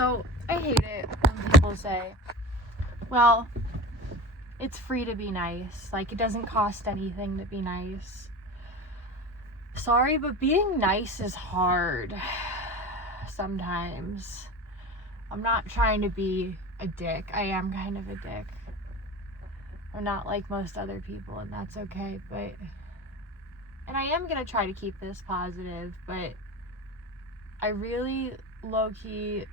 So I hate it when people say, well, it's free to be nice. Like, it doesn't cost anything to be nice. Sorry, but being nice is hard sometimes. I'm not trying to be a dick. I am kind of a dick. I'm not like most other people, and that's okay, but... And I am going to try to keep this positive, but I really low-key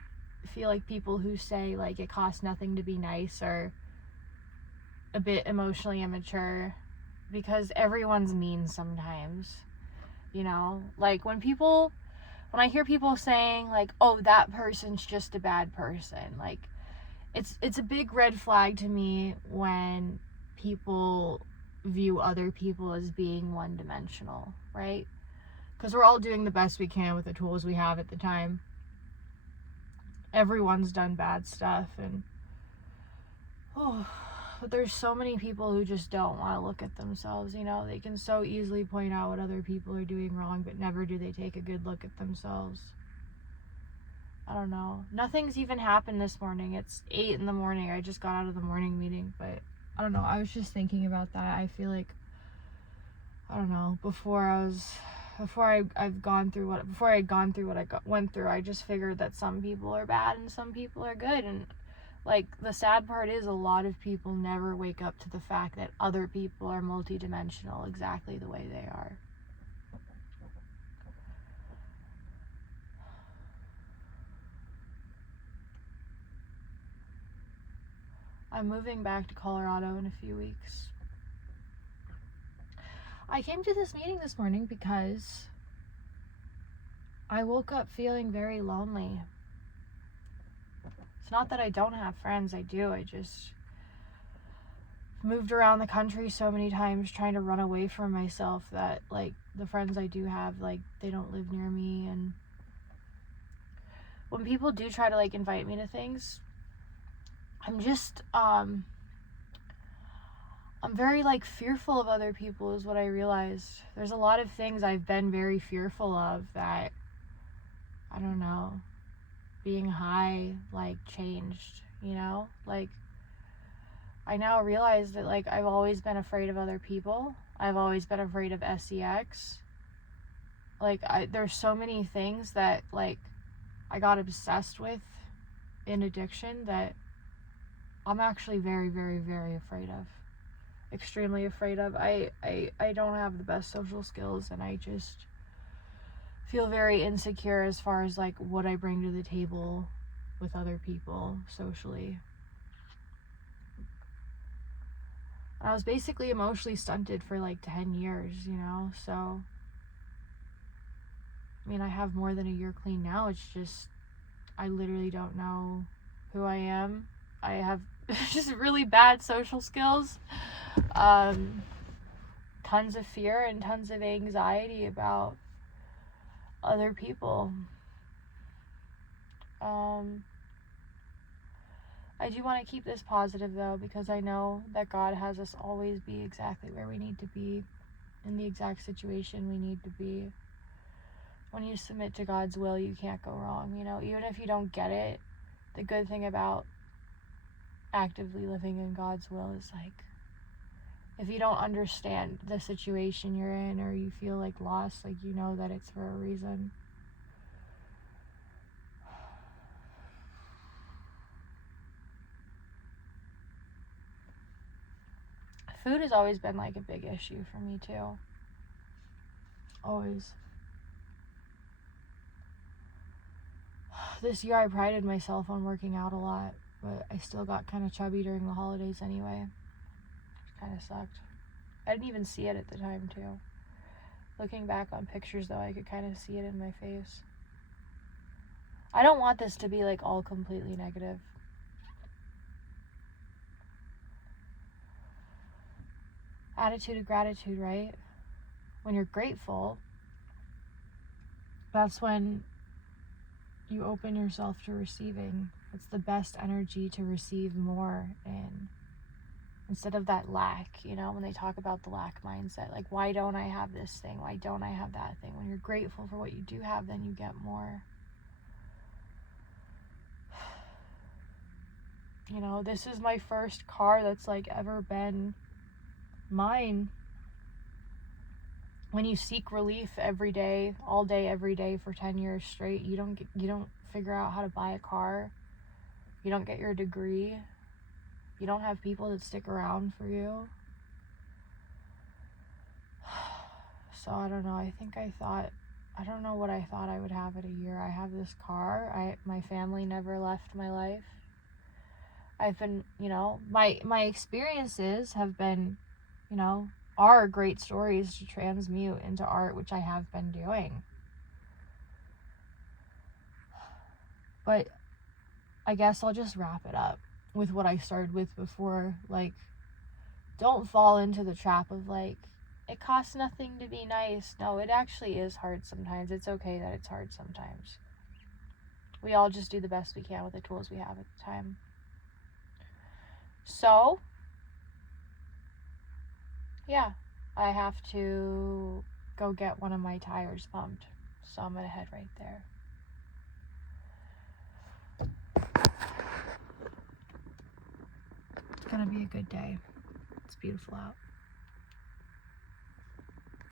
feel like people who say, like, it costs nothing to be nice are a bit emotionally immature, because everyone's mean sometimes, you know? Like, when I hear people saying, like, oh, that person's just a bad person, like, it's a big red flag to me when people view other people as being one-dimensional, right? Because we're all doing the best we can with the tools we have at the time. Everyone's done bad stuff, and but there's so many people who just don't want to look at themselves, you know? They can so easily point out what other people are doing wrong, but never do they take a good look at themselves. I don't know. Nothing's even happened this morning. It's 8 in the morning. I just got out of the morning meeting, but I don't know. I was just thinking about that. I feel like, I don't know, before I had gone through what I went through, I just figured that some people are bad and some people are good. And like, the sad part is a lot of people never wake up to the fact that other people are multidimensional exactly the way they are. I'm moving back to Colorado in a few weeks. I came to this meeting this morning because I woke up feeling very lonely. It's not that I don't have friends, I do. I just moved around the country so many times trying to run away from myself that, like, the friends I do have, like, they don't live near me. And when people do try to, like, invite me to things, I'm just, I'm very, like, fearful of other people is what I realized. There's a lot of things I've been very fearful of that, I don't know, being high, like, changed, you know? Like, I now realize that, like, I've always been afraid of other people. I've always been afraid of sex. Like, there's so many things that, like, I got obsessed with in addiction that I'm actually very, very, very afraid of. Extremely afraid of. I don't have the best social skills, and I just feel very insecure as far as, like, what I bring to the table with other people socially. I was basically emotionally stunted for like 10 years, you know? So, I mean, I have more than a year clean now. It's just, I literally don't know who I am. I have just really bad social skills. Tons of fear and tons of anxiety about other people. I do want to keep this positive, though, because I know that God has us always be exactly where we need to be, in the exact situation we need to be. When you submit to God's will, you can't go wrong, you know? Even if you don't get it, the good thing about actively living in God's will is, like, if you don't understand the situation you're in, or you feel, like, lost, like, you know that it's for a reason. Food has always been, like, a big issue for me, too. Always. This year I prided myself on working out a lot, but I still got kind of chubby during the holidays anyway. It kind of sucked. I didn't even see it at the time, too. Looking back on pictures, though, I could kind of see it in my face. I don't want this to be, like, all completely negative. Attitude of gratitude, right? When you're grateful, that's when you open yourself to receiving. It's the best energy to receive more in. Instead of that lack, you know, when they talk about the lack mindset, like, why don't I have this thing? Why don't I have that thing? When you're grateful for what you do have, then you get more. You know, this is my first car that's like ever been mine. When you seek relief every day, all day, every day for 10 years straight, you don't figure out how to buy a car. You don't get your degree. You don't have people that stick around for you. So I don't know. I don't know what I thought I would have at a year. I have this car. My family never left my life. I've been, you know, my experiences have been, you know, are great stories to transmute into art, which I have been doing. But I guess I'll just wrap it up with what I started with before. Like, don't fall into the trap of like, it costs nothing to be nice. No, it actually is hard sometimes. It's okay that it's hard sometimes. We all just do the best we can with the tools we have at the time. So, yeah, I have to go get one of my tires pumped. So I'm going to head right there. It's going to be a good day. It's beautiful out.